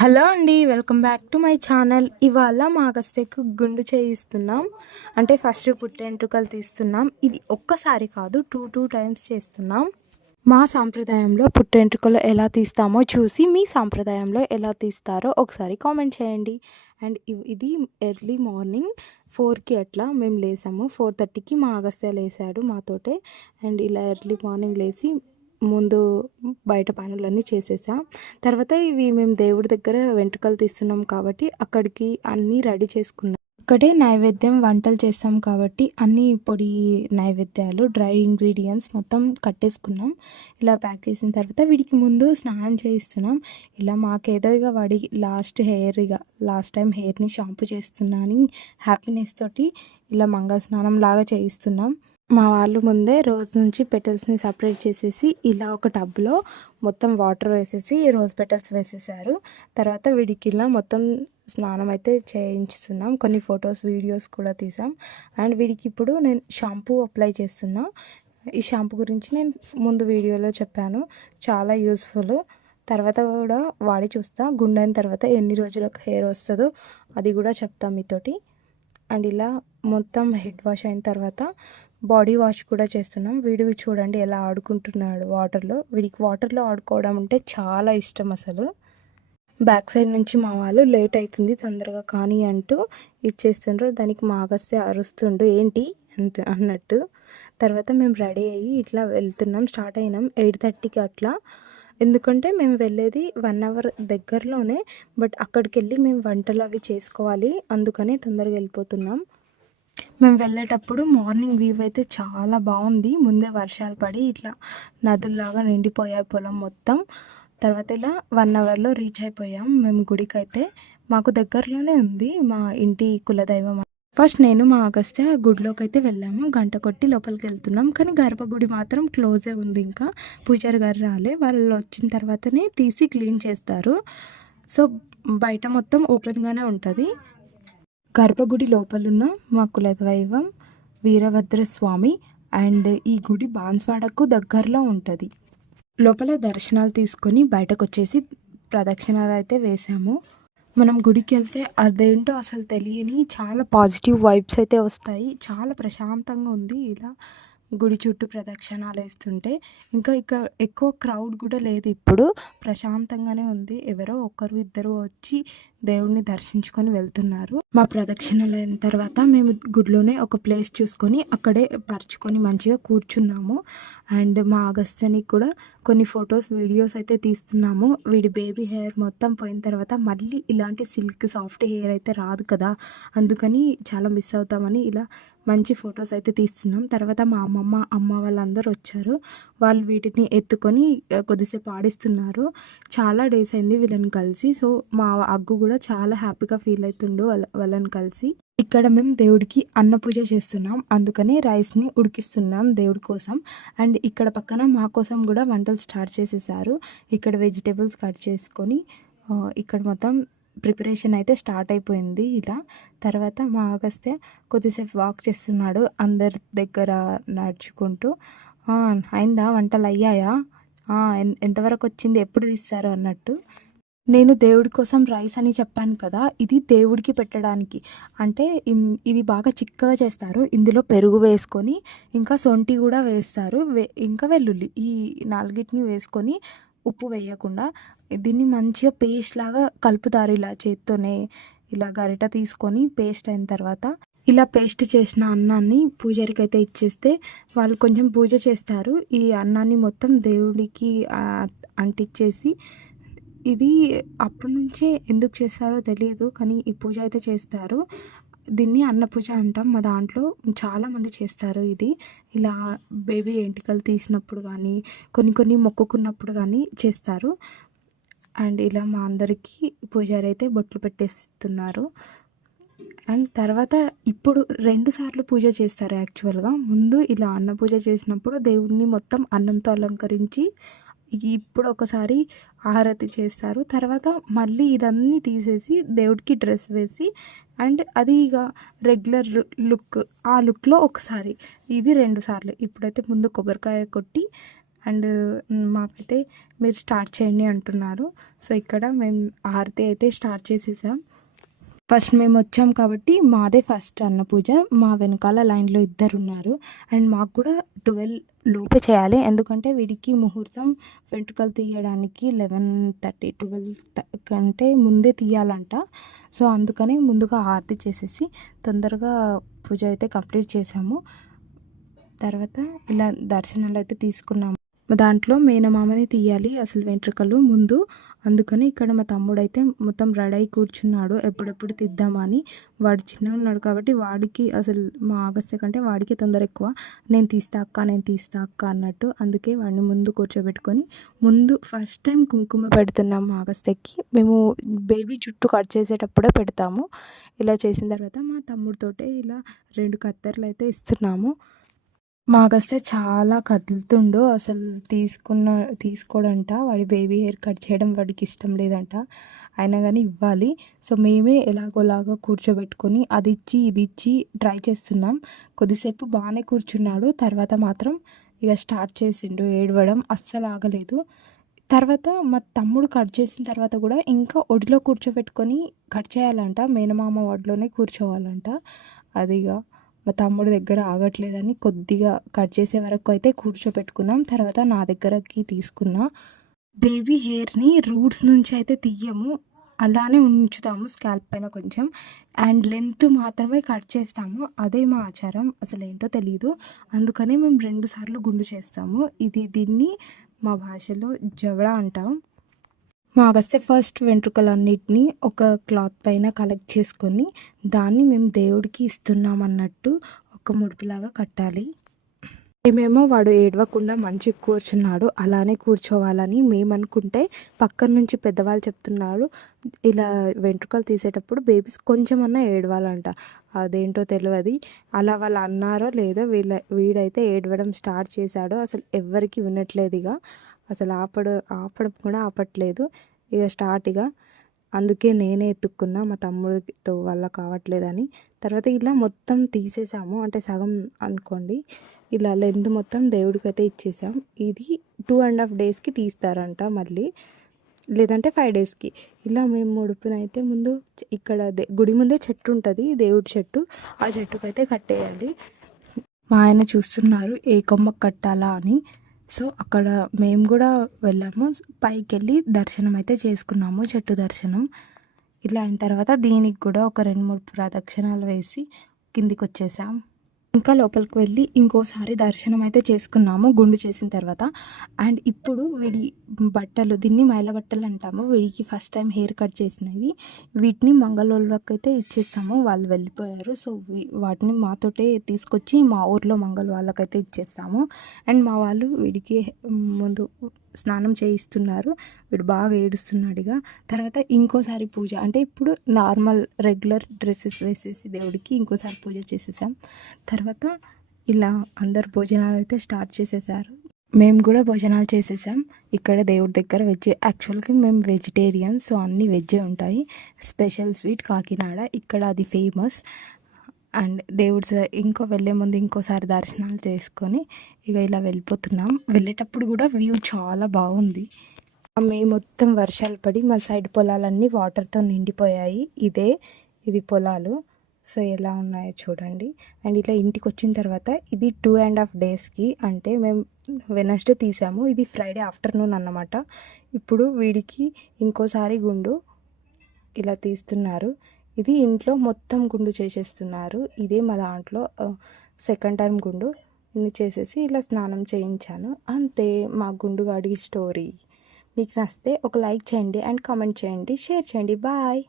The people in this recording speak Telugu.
హలో అండి welcome back to my channel. ఇవాళ మా అగస్త్యకు గుండు చేయిస్తున్నాం. అంటే ఫస్ట్ పుట్టెంట్రుకలు తీస్తున్నాం. ఇది ఒక్కసారి కాదు టూ టూ టైమ్స్ చేస్తున్నాం. మా సాంప్రదాయంలో పుట్టెంట్రుకలు ఎలా తీస్తామో చూసి మీ సాంప్రదాయంలో ఎలా తీస్తారో ఒకసారి కామెంట్ చేయండి. అండ్ ఇది ఎర్లీ మార్నింగ్ ఫోర్కి అట్లా మేము లేసాము. ఫోర్ థర్టీకి మా అగస్త్య లేసాడు మాతోటే. అండ్ ఇలా ఎర్లీ మార్నింగ్ లేచి ముందు బయట పనులన్నీ చేసేసాం. తర్వాత ఇవి మేము దేవుడి దగ్గర వెంట్రుకలు తీస్తున్నాం కాబట్టి అక్కడికి అన్నీ రెడీ చేసుకున్నాం. అక్కడే నైవేద్యం వంటలు చేస్తాం కాబట్టి అన్ని పొడి నైవేద్యాలు డ్రై ఇంగ్రీడియంట్స్ మొత్తం కట్టేసుకున్నాం. ఇలా ప్యాక్ చేసిన తర్వాత వీడికి ముందు స్నానం చేయిస్తున్నాం. ఇలా మాకేదో ఇక వాడి లాస్ట్ హెయిర్ ఇక లాస్ట్ టైం హెయిర్ని షాంపూ చేస్తున్నా అని హ్యాపీనెస్ తోటి ఇలా మంగళ స్నానం లాగా చేయిస్తున్నాం. మా వాళ్ళు ముందే రోజు నుంచి పెటల్స్ని సపరేట్ చేసేసి ఇలా ఒక టబ్లో మొత్తం వాటర్ వేసేసి రోజ్ పెటల్స్ వేసేసారు. తర్వాత వీడికి ఇలా మొత్తం స్నానం అయితే చేయించుతున్నాం. కొన్ని ఫొటోస్ వీడియోస్ కూడా తీసాం. అండ్ వీడికి ఇప్పుడు నేను షాంపూ అప్లై చేస్తున్నా. ఈ షాంపూ గురించి నేను ముందు వీడియోలో చెప్పాను. చాలా యూస్ఫుల్. తర్వాత కూడా వాడి చూస్తా. గుండైన తర్వాత ఎన్ని రోజులకు హెయిర్ వస్తుందో అది కూడా చెప్తాం మీతోటి. అండ్ ఇలా మొత్తం హెడ్ వాష్ అయిన తర్వాత బాడీ వాష్ కూడా చేస్తున్నాం. వీడికి చూడండి ఎలా ఆడుకుంటున్నాడు వాటర్లో. వీడికి వాటర్లో ఆడుకోవడం అంటే చాలా ఇష్టం అసలు. బ్యాక్ సైడ్ నుంచి మా వాళ్ళు లేట్ అవుతుంది తొందరగా కానీ అంటూ ఇచ్చేస్తుండ్రు దానికి మా అరుస్తుండు ఏంటి? అంట అన్నట్టు. తర్వాత మేము రెడీ అయ్యి ఇట్లా వెళ్తున్నాం స్టార్ట్ అయినాం ఎయిట్ థర్టీకి అట్లా. ఎందుకంటే మేము వెళ్ళేది వన్ అవర్ దగ్గరలోనే బట్ అక్కడికి వెళ్ళి మేము వంటలు అవి చేసుకోవాలి అందుకనే తొందరగా వెళ్ళిపోతున్నాం. మేము వెళ్ళేటప్పుడు మార్నింగ్ వ్యూ అయితే చాలా బాగుంది. ముందే వర్షాలు పడి ఇట్లా నదుల్లాగా నిండిపోయాయి పొలం మొత్తం. తర్వాత ఇలా వన్ అవర్లో రీచ్ అయిపోయాం. మేము గుడికి అయితే మాకు దగ్గరలోనే ఉంది మా ఇంటి కులదైవం. ఫస్ట్ నేను మా అగస్త్య గుడిలోకి అయితే వెళ్ళాము. గంట కొట్టి లోపలికి వెళ్తున్నాం. కానీ గర్భగుడి మాత్రం క్లోజే ఉంది ఇంకా. పూజారి గారు రాలే. వాళ్ళు వచ్చిన తర్వాతనే తీసి క్లీన్ చేస్తారు. సో బయట మొత్తం ఓపెన్గానే ఉంటుంది. గర్భగుడి లోపలున్న మా కులదైవం వీరభద్ర స్వామి అండ్ ఈ గుడి బాన్స్వాడకు దగ్గరలో ఉంటుంది. లోపల దర్శనాలు తీసుకొని బయటకు వచ్చేసి ప్రదక్షిణాలు అయితే వేసాము. మనం గుడికి వెళ్తే అదేంటో అసలు తెలియని చాలా పాజిటివ్ వైబ్స్ అయితే వస్తాయి. చాలా ప్రశాంతంగా ఉంది. ఇలా గుడి చుట్టూ ప్రదక్షిణాలు వేస్తుంటే ఇంకా ఇక్కడ ఎక్కువ క్రౌడ్ కూడా లేదు ఇప్పుడు. ప్రశాంతంగానే ఉంది. ఎవరో ఒకరు ఇద్దరు వచ్చి దేవుణ్ణి దర్శించుకొని వెళ్తున్నారు. మా ప్రదక్షిణలు అయిన తర్వాత మేము గుడిలోనే ఒక ప్లేస్ చూసుకొని అక్కడే పరుచుకొని మంచిగా కూర్చున్నాము. అండ్ మా అగస్త్యని కూడా కొన్ని ఫొటోస్ వీడియోస్ అయితే తీస్తున్నాము. వీడి బేబీ హెయిర్ మొత్తం పోయిన తర్వాత మళ్ళీ ఇలాంటి సిల్క్ సాఫ్ట్ హెయిర్ అయితే రాదు కదా. అందుకని చాలా మిస్ అవుతామని ఇలా మంచి ఫొటోస్ అయితే తీస్తున్నాం. తర్వాత మా అమ్మమ్మ అమ్మ వాళ్ళందరూ వచ్చారు. వాళ్ళు వీటిని ఎత్తుకొని కొద్దిసేపు ఆడిస్తున్నారు. చాలా డేస్ అయింది వీళ్ళని కలిసి. సో మా అగ్గు కూడా చాలా హ్యాపీగా ఫీల్ అవుతుండు వాళ్ళ వాళ్ళని కలిసి. ఇక్కడ మేము దేవుడికి అన్న పూజ చేస్తున్నాం. అందుకని రైస్ని ఉడికిస్తున్నాం దేవుడి కోసం. అండ్ ఇక్కడ పక్కన మా కోసం కూడా వంటలు స్టార్ట్ చేసేసారు. ఇక్కడ వెజిటేబుల్స్ కట్ చేసుకొని ఇక్కడ మొత్తం ప్రిపరేషన్ అయితే స్టార్ట్ అయిపోయింది ఇలా. తర్వాత మా ఆగస్తే కొద్దిసేపు వాక్ చేస్తున్నాడు అందరి దగ్గర నడుచుకుంటూ. అయిందా? వంటలు అయ్యాయా? ఎన్- ఎంతవరకు వచ్చింది? ఎప్పుడు తీస్తారు? అన్నట్టు. నేను దేవుడి కోసం రైస్ అని చెప్పాను కదా ఇది దేవుడికి పెట్టడానికి. అంటే ఇన్- ఇది బాగా చిక్కగా చేస్తారు. ఇందులో పెరుగు వేసుకొని ఇంకా సొంటి కూడా వేస్తారు. ఇంకా వెల్లుల్లి ఈ నాలుగిటిని వేసుకొని ఉప్పు వేయకుండా దీన్ని మంచిగా పేస్ట్ లాగా కలుపుతారు ఇలా చేత్తోనే. ఇలా గరిట తీసుకొని పేస్ట్ అయిన తర్వాత ఇలా పేస్ట్ చేసిన అన్నాన్ని పూజారికి అయితే ఇచ్చేస్తే వాళ్ళు కొంచెం పూజ చేస్తారు. ఈ అన్నాన్ని మొత్తం దేవుడికి అంటిచ్చేసి అంటించేసి ఇది అప్పటి నుంచే ఎందుకు చేస్తారో తెలియదు కానీ ఈ పూజ అయితే చేస్తారు. దీన్ని అన్నపూజ అంటాం. మా దాంట్లో చాలామంది చేస్తారు ఇది. ఇలా బేబీ ఎంటికలు తీసినప్పుడు కానీ కొన్ని కొన్ని మొక్కుకున్నప్పుడు కానీ చేస్తారు. అండ్ ఇలా మా అందరికీ పూజారి అయితే బొట్లు పెట్టేస్తున్నారు. అండ్ తర్వాత ఇప్పుడు రెండు సార్లు పూజ చేస్తారు యాక్చువల్గా. ముందు ఇలా అన్న పూజ చేసినప్పుడు దేవుడిని మొత్తం అన్నంతో అలంకరించి ఇప్పుడు ఒకసారి ఆరతి చేస్తారు. తర్వాత మళ్ళీ ఇదన్నీ తీసేసి దేవుడికి డ్రెస్ వేసి అండ్ అది ఇక రెగ్యులర్ లుక్ ఆ లుక్లో ఒకసారి. ఇది రెండు సార్లు. ఇప్పుడైతే ముందు కొబ్బరికాయ కొట్టి అండ్ మాకైతే మీరు స్టార్ట్ చేయండి అంటున్నారు. సో ఇక్కడ మేము ఆరతి అయితే స్టార్ట్ చేసేసాం. ఫస్ట్ మేము వచ్చాం కాబట్టి మాదే ఫస్ట్ అన్న పూజ. మా వెనకాల లైన్లో ఇద్దరు ఉన్నారు అండ్ మాకు కూడా ట్వెల్వ్ లోపే చేయాలి. ఎందుకంటే వీడికి ముహూర్తం వెంట్రుకలు తీయడానికి లెవెన్ థర్టీ ట్వెల్వ్ కంటే ముందే తీయాలంట. సో అందుకనే ముందుగా ఆరతి చేసేసి తొందరగా పూజ అయితే కంప్లీట్ చేసాము తర్వాత ఇలా దర్శనాలు అయితే తీసుకున్నాము. దాంట్లో మేనమామని తీయాలి అసలు వెంట్రుకలు ముందు. అందుకని ఇక్కడ మా తమ్ముడు అయితే మొత్తం రెడీ అయి కూర్చున్నాడు. ఎప్పుడెప్పుడు తీద్దామని వాడు చిన్నగా ఉన్నాడు కాబట్టి వాడికి అసలు మా ఆగస్య కంటే వాడికి తొందర ఎక్కువ. నేను తీస్తా అక్క నేను తీస్తా అక్క అన్నట్టు అందుకే వాడిని ముందు కూర్చోబెట్టుకొని ముందు ఫస్ట్ టైం కుంకుమ పెడుతున్నాం మా ఆగస్యకి మేము బేబీ జుట్టు కట్ చేసేటప్పుడే పెడతాము. ఇలా చేసిన తర్వాత మా తమ్ముడితోటే ఇలా రెండు కత్తెరలు అయితే ఇస్తున్నాము. మాకస్తే చాలా కదులుతుండు. అసలు తీసుకున్న తీసుకోడంట. వాడి బేబీ హెయిర్ కట్ చేయడం వాడికి ఇష్టం లేదంట. అయినా కానీ ఇవ్వాలి. సో మేమే ఎలాగోలాగా కూర్చోబెట్టుకొని అది ఇచ్చి ఇది ఇచ్చి ట్రై చేస్తున్నాం. కొద్దిసేపు బాగానే కూర్చున్నాడు. తర్వాత మాత్రం ఇక స్టార్ట్ చేసిండు. ఏడవడం అస్సలు ఆగలేదు. తర్వాత మా తమ్ముడు కట్ చేసిన తర్వాత కూడా ఇంకా ఒడిలో కూర్చోబెట్టుకొని కట్ చేయాలంట. మేనమామ ఒడిలోనే కూర్చోవాలంట. అదిగా మా తమ్ముడు దగ్గర ఆగట్లేదని కొద్దిగా కట్ చేసే వరకు అయితే కూర్చోపెట్టుకున్నాం. తర్వాత నా దగ్గరకి తీసుకున్నా బేబీ హెయిర్ని రూట్స్ నుంచి అయితే తీయము. అలానే ఉంచుతాము స్కాల్ప్ పైన కొంచెం. అండ్ లెంత్ మాత్రమే కట్ చేస్తాము. అదే మా ఆచారం. అసలు ఏంటో తెలియదు అందుకనే మేము రెండు సార్లు గుండు చేస్తాము. ఇది దీన్ని మా భాషలో జవడ అంటాం. మా అగస్త్య ఫస్ట్ వెంట్రుకలన్నిటిని ఒక క్లాత్ పైన కలెక్ట్ చేసుకొని దాన్ని మేము దేవుడికి ఇస్తున్నాం అన్నట్టు ఒక ముడుపులాగా కట్టాలి. మేమేమో వాడు ఏడవకుండా మంచి కూర్చున్నాడు అలానే కూర్చోవాలని మేము అనుకుంటే పక్కన నుంచి పెద్దవాళ్ళు చెప్తున్నారు ఇలా వెంట్రుకలు తీసేటప్పుడు బేబీస్ కొంచెమన్నా ఏడవాలంట. అదేంటో తెలియదు అలా వాళ్ళు అన్నారో లేదో వీళ్ళ వీడైతే ఏడవడం స్టార్ట్ చేశాడో అసలు ఎవరికి వినట్లేదు ఇక. అసలు ఆపడ ఆపడం కూడా ఆపట్లేదు. ఇక స్టార్ట్ ఇక అందుకే నేనే ఎత్తుక్కున్నా మా తమ్ముడితో వల్ల కావట్లేదని. తర్వాత ఇలా మొత్తం తీసేసాము. అంటే సగం అనుకోండి. ఇలా లెంత్ మొత్తం దేవుడికైతే ఇచ్చేసాం. ఇది టూ అండ్ హాఫ్ డేస్కి తీస్తారంట మళ్ళీ. లేదంటే ఫైవ్ డేస్కి. ఇలా మేము ముడుపునైతే ముందు ఇక్కడ గుడి ముందే చెట్టు ఉంటుంది. దేవుడి చెట్టు. ఆ చెట్టుకైతే కట్టేయాలి. మా ఆయన చూస్తున్నారు ఏ కొమ్మ కట్టాలా అని. సో అక్కడ మేము కూడా వెళ్ళాము. పైకి వెళ్ళి దర్శనం అయితే చేసుకున్నాము చెట్టు దర్శనం. ఇలా అయిన తర్వాత దీనికి కూడా ఒక రెండు మూడు ప్రదక్షిణాలు వేసి కిందికి వచ్చేసాం ఇంకా లోపలికి వెళ్ళి ఇంకోసారి దర్శనం అయితే చేసుకున్నాము గుండు చేసిన తర్వాత. అండ్ ఇప్పుడు వీడి బట్టలు దీన్ని మైల బట్టలు అంటాము. వీడికి ఫస్ట్ టైం హెయిర్ కట్ చేసినవి. వీటిని మంగళోళ్ళకి అయితే ఇచ్చేస్తాము వాళ్ళు వెళ్ళిపోయారు. సో వాటిని మాతోటే తీసుకొచ్చి మా ఊర్లో మంగళ వాళ్ళకైతే ఇచ్చేస్తాము అండ్ మా వాళ్ళు వీడికి ముందు స్నానం చేయిస్తున్నారు. వీడు బాగా ఏడుస్తున్నాడుగా. తర్వాత ఇంకోసారి పూజ అంటే ఇప్పుడు నార్మల్ రెగ్యులర్ డ్రెస్సెస్ వేసేసి దేవుడికి ఇంకోసారి పూజ చేసేసాం. తర్వాత ఇలా అందరు భోజనాలు అయితే స్టార్ట్ చేసేసారు. మేము కూడా భోజనాలు చేసేసాం. ఇక్కడ దేవుడి దగ్గర వెజ్ యాక్చువల్గా మేము వెజిటేరియన్ సో అన్నీ వెజ్జే ఉంటాయి. Special sweet Kakinada. ఇక్కడ అది ఫేమస్. అండ్ దేవుడి ఇంకో వెళ్ళే ముందు ఇంకోసారి దర్శనాలు చేసుకొని ఇక ఇలా వెళ్ళిపోతున్నాం. వెళ్ళేటప్పుడు కూడా వ్యూ చాలా బాగుంది. మే మొత్తం వర్షాలు పడి మా సైడ్ పొలాలన్నీ వాటర్తో నిండిపోయాయి. ఇదే ఇది పొలాలు. సో ఎలా ఉన్నాయో చూడండి. అండ్ ఇలా ఇంటికి వచ్చిన తర్వాత ఇది టూ అండ్ హాఫ్ డేస్కి అంటే మేము వెనస్డే తీసాము. ఇది ఫ్రైడే ఆఫ్టర్నూన్ అన్నమాట. ఇప్పుడు వీడికి ఇంకోసారి గుండు ఇలా తీస్తున్నారు. ఇది ఇంట్లో మొత్తం గుండు చేసేస్తున్నారు. ఇదే మా దాంట్లో సెకండ్ టైం గుండు. ఇన్ని చేసేసి ఇలా స్నానం చేయించాను. అంతే మా గుండుగాడి స్టోరీ మీకు నచ్చితే ఒక లైక్ చేయండి అండ్ కామెంట్ చేయండి. షేర్ చేయండి. బాయ్